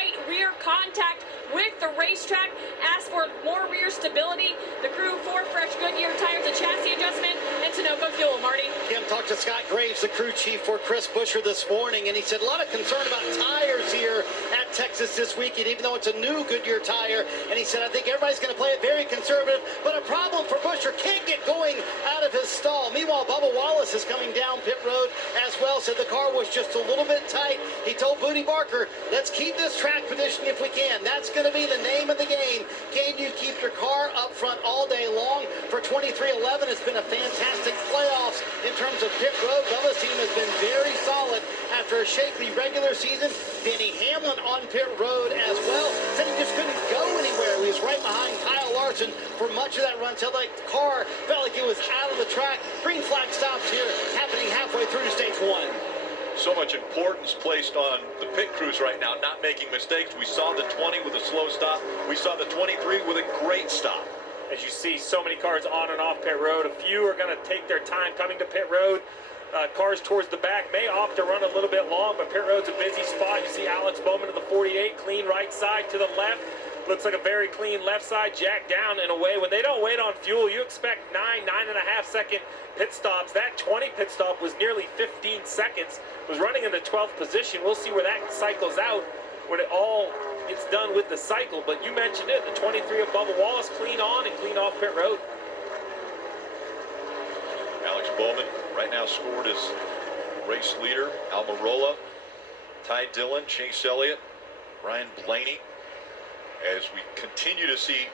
right rear contact with the racetrack. Asked for more rear stability. The crew for fresh Goodyear tires, a chassis adjustment, and Sunoco fuel. Marty. Kim talked to Scott Graves, the crew chief for Chris Buescher this morning, and he said a lot of concern about tires here at Texas this weekend, even though it's a new Goodyear tire. And he said, I think everybody's going to play it very conservative, but a problem for Buescher, can't get going out of his stall. Meanwhile, Bubba Wallace is coming down pit road as well, said the car was just a little bit tight. He told Booty Barker, let's keep this track position if we can. That's going to be the name of the game. Can you keep your car up front all day long? For 23-11, it's been a fantastic playoffs in terms of pit road. Bubba's team has been very solid after a shaky regular season. Denny Hamlin on pit road as well. Said he just couldn't go anywhere. He was right behind Kyle Larson for much of that run. Said like the car felt like it was out of the track. Green flag stops here happening halfway through stage one. So much importance placed on the pit crews right now, not making mistakes. We saw the 20 with a slow stop. We saw the 23 with a great stop. As you see so many cars on and off pit road, a few are going to take their time coming to pit road. Cars towards the back may opt to run a little bit long, but pit road's a busy spot. You see Alex Bowman to the 48, clean right side to the left. Looks like a very clean left side, jack down and away. When they don't wait on fuel, you expect 9.5 second pit stops. That 20 pit stop was nearly 15 seconds. Was running in the 12th position. We'll see where that cycles out when it all gets done with the cycle. But you mentioned it, the 23 of Bubba Wallace, clean on and clean off pit road. Alex Bowman right now scored as race leader. Almirola, Ty Dillon, Chase Elliott, Ryan Blaney. As we continue to see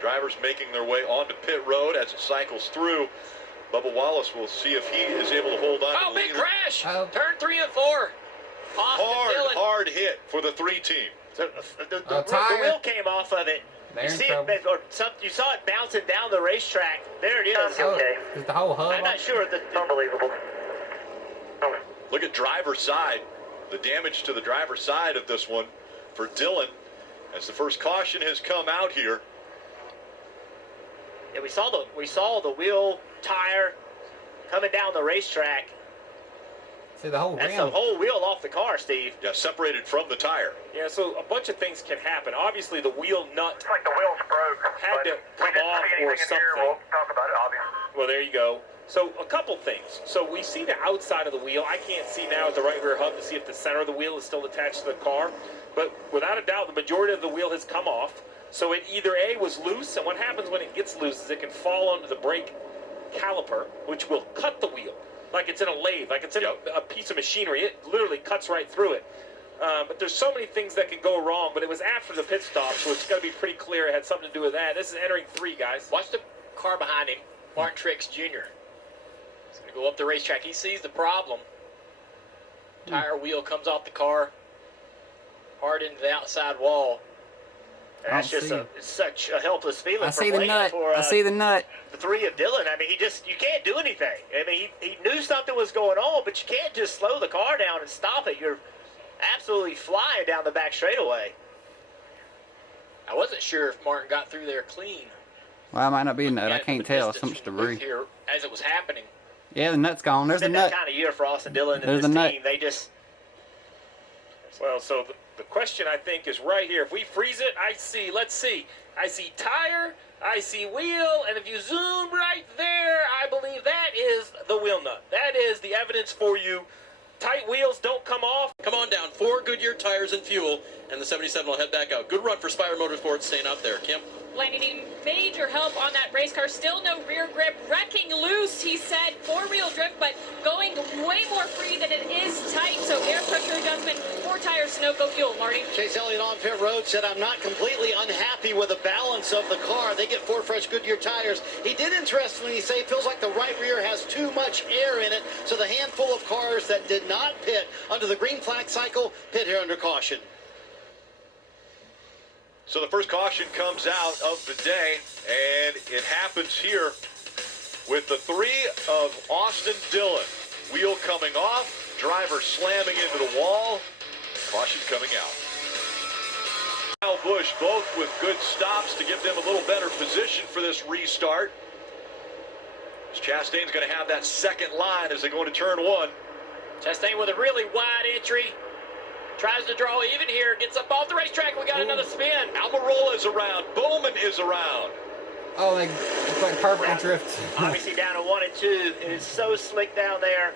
drivers making their way onto pit road as it cycles through, Bubba Wallace will see if he is able to hold on. Oh, big crash! Turn 3 and 4. Hard hit for the 3 team. So the wheel came off of it. You see it, or you saw it bouncing down the racetrack. There it is. Okay. Is the whole hub? I'm not sure. Unbelievable. Look at driver's side. The damage to the driver's side of this one for Dillon as the first caution has come out here. Yeah, we saw the wheel tire coming down the racetrack. See the whole That's rim. the whole wheel off the car, Steve. Yeah, separated from the tire. Yeah, so a bunch of things can happen. Obviously, the wheel nut It's like the wheels broke. had to come off or something. We'll talk about it, obviously. Well, there you go. So a couple things. So we see the outside of the wheel. I can't see now at the right rear hub to see if the center of the wheel is still attached to the car. But without a doubt, the majority of the wheel has come off. So it either A, was loose, and what happens when it gets loose is it can fall onto the brake caliper, which will cut the wheel. Like it's in a lathe, like it's in a piece of machinery. It literally cuts right through it. But there's so many things that could go wrong, but it was after the pit stop, so it's got to be pretty clear it had something to do with that. This is entering 3, guys. Watch the car behind him, Martin Truex Jr. He's going to go up the racetrack. He sees the problem. Tire wheel comes off the car, hard into the outside wall. That's just such a helpless feeling. I see the nut. I see the nut. The 3 of Dillon. I mean, you can't do anything. I mean, he knew something was going on, but you can't just slow the car down and stop it. You're absolutely flying down the back straightaway. I wasn't sure if Martin got through there clean. Well, I might not be a nut. I At can't the tell. distance Some from debris. here as it was happening. Yeah, the nut's gone. There's It's the been that nut. kind of year for Austin Dillon and There's this the nut. team. They just... Well, so the question, I think, is right here. If we freeze it, let's see. I see tire, I see wheel, and if you zoom right there, I believe that is the wheel nut. That is the evidence for you. Tight wheels don't come off. Come on down. 4 Goodyear tires and fuel, and the 77 will head back out. Good run for Spire Motorsports staying out there. Kim? Needing major help on that race car. Still no rear grip. Wrecking loose, he said. 4-wheel drift, but going way more free than it is tight. So air pressure adjustment, 4 tires, Sunoco fuel. Marty. Chase Elliott on pit road said, I'm not completely unhappy with the balance of the car. They get 4 fresh Goodyear tires. He did interestingly say, feels like the right rear has too much air in it. So the handful of cars that did not pit under the green flag cycle, pit here under caution. So the first caution comes out of the day, and it happens here with the 3 of Austin Dillon. Wheel coming off, driver slamming into the wall, caution coming out. Kyle Busch both with good stops to give them a little better position for this restart. Chastain's going to have that second line as they go into turn 1. Chastain with a really wide entry. Tries to draw even here. Gets up off the racetrack. We got another spin. Almirola is around. Bowman is around. Oh, it's like perfect drift. Obviously down to 1 and 2. It is so slick down there.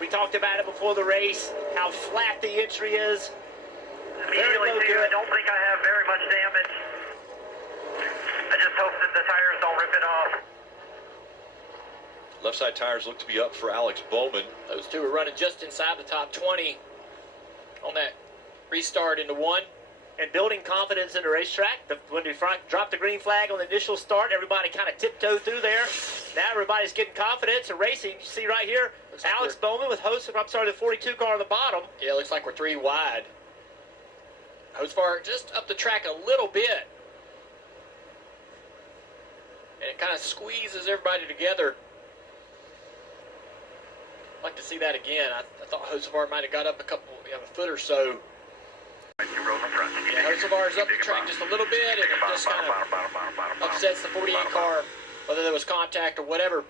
We talked about it before the race, how flat the entry is. Immediately, Peter, I don't think I have very much damage. I just hope that the tires don't rip it off. Left side tires look to be up for Alex Bowman. Those two are running just inside the top 20 on that restart into one. And building confidence in the racetrack. When we dropped the green flag on the initial start, everybody kind of tiptoed through there. Now everybody's getting confidence and racing. You see right here, Alex Bowman with the 42 car on the bottom. Yeah, looks like we're 3 wide. Hocevar just up the track a little bit. And it kind of squeezes everybody together. I'd like to see that again. I thought Hocevar might have got up a foot or so. Yeah, Hocevar's up the track just a little bit, and it just kind of upsets the 48 car, whether there was contact or whatever.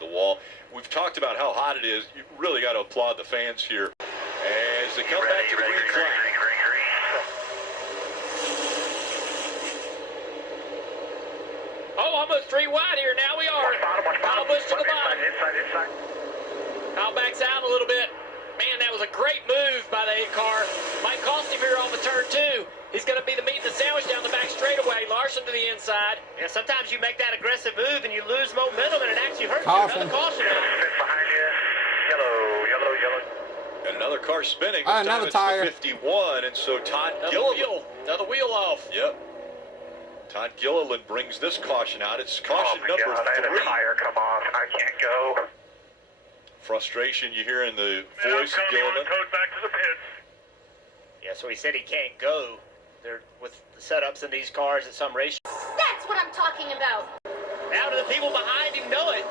The wall. We've talked about how hot it is. You really got to applaud the fans here as they come back to the green flag. Oh, almost 3 wide here. Now we are. Kyle Busch to the bottom. Inside. Kyle backs out a little bit. Man, that was a great move by the 8 car. Might cost him here off of turn 2. He's going to be the meat and the sandwich down the back straightaway. Larson to the inside. Yeah, sometimes you make that aggressive move and you lose momentum and it actually hurts Caution. you. Another caution. Behind you. Yellow. And another car spinning. Oh, This another time tire. it's the 51, and so Todd Another Gilliland. wheel. Another wheel off. Yep. Todd Gilliland brings this caution out. It's caution Oh my number God, I had a 3. tire come off. I can't go. Frustration you hear in the voice of Gilliland. back to the pits. Yeah, so he said he can't go. They're with the setups in these cars at some race. That's what I'm talking about. Now do the people behind him know it?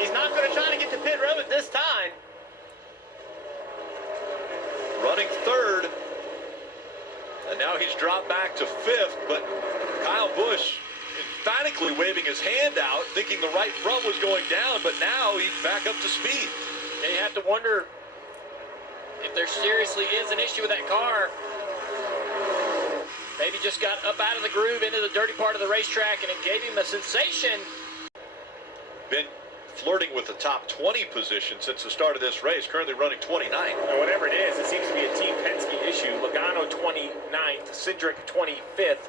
He's not going to try to get to pit road this time. Running 3rd. And now he's dropped back to 5th, but Kyle Busch emphatically waving his hand out, thinking the right front was going down, but now he's back up to speed. And you have to wonder if there seriously is an issue with that car. Maybe just got up out of the groove into the dirty part of the racetrack, and it gave him a sensation. Been flirting with the top 20 position since the start of this race, currently running 29th. And whatever it is, it seems to be a Team Penske issue. Logano 29th, Cindric 25th.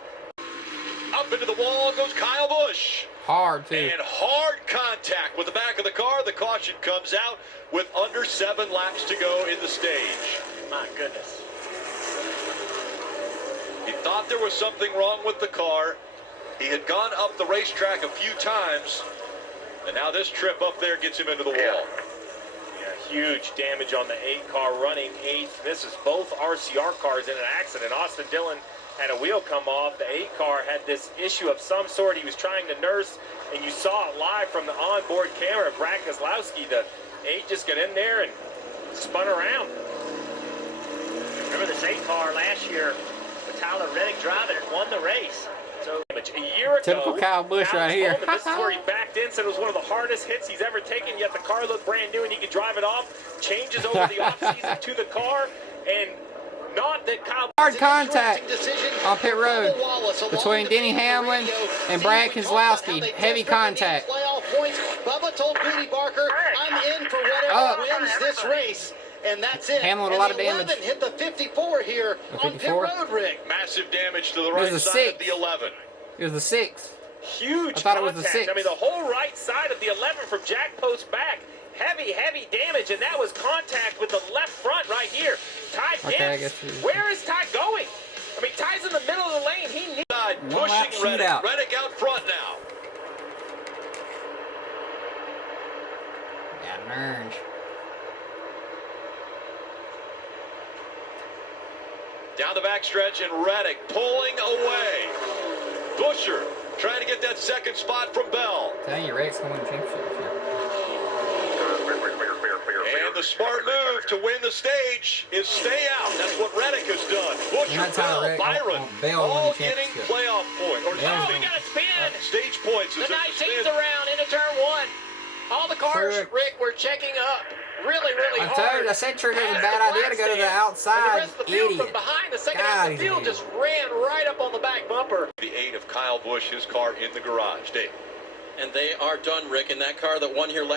Up into the wall goes Kyle Busch. Hard, too. And hard contact with the back of the car. The caution comes out with under 7 laps to go in the stage. My goodness. He thought there was something wrong with the car. He had gone up the racetrack a few times, and now this trip up there gets him into the wall. Yeah, huge damage on the 8 car running 8th. This is both RCR cars in an accident. Austin Dillon had a wheel come off. The 8 car had this issue of some sort he was trying to nurse, and you saw it live from the onboard camera. Brad Keselowski, the 8 just got in there and spun around. Remember this 8 car last year with Tyler Reddick driving and won the race. So A year ago, Typical Kyle Busch right here. Bowman, this is where he backed in, said it was one of the hardest hits he's ever taken, yet the car looked brand new and he could drive it off. Changes over the offseason to the car, and not that Kyle Hard contact Decision. on pit road Bubba Wallace along between the Denny radio, Hamlin and seeing Brad we talked about how Keselowski. they Heavy desperately need contact. Playoff points. Bubba told Goody Barker, I'm in for whatever wins this race. And that's it. Hamlin with a And lot of the damage. 11 hit the 54 here The on pit 54? road, Rick. Massive damage to the It right was a side of 6. the 11. It was the 6. Huge I thought it was the contact. 6. I mean, the whole right side of the 11 from Jack Post back. Heavy damage, and that was contact with the left front right here. Ty Okay, I Gibbs, guess you- where is Ty going? I mean, Ty's in the middle of the lane. He needs... One lap Pushing Reddick. shootout. Reddick out front now. Yeah, merge. Down the backstretch, and Reddick pulling away. Buscher trying to get that second spot from Bell. Tell you, Reddick's going to win the championship this year. And the smart move to win the stage is stay out. That's what Reddick has done. Buscher, That's how Bell, Reddick- Byron, Bell won the all getting championship. playoff points. Or Bell Oh, we got a spin. stage points. The as it 19th spins. around into turn 1. All the cars, Trick. Rick, were checking up really I hard. told you, I said Trick was a At bad the idea to go to the flag stand. outside. And the rest of the field Idiot. from behind the second God, half of he's the an field idiot. just ran right up on the back bumper. The 8 of Kyle Busch, his car in the garage. Dave. And they are done, Rick, in that car that won here last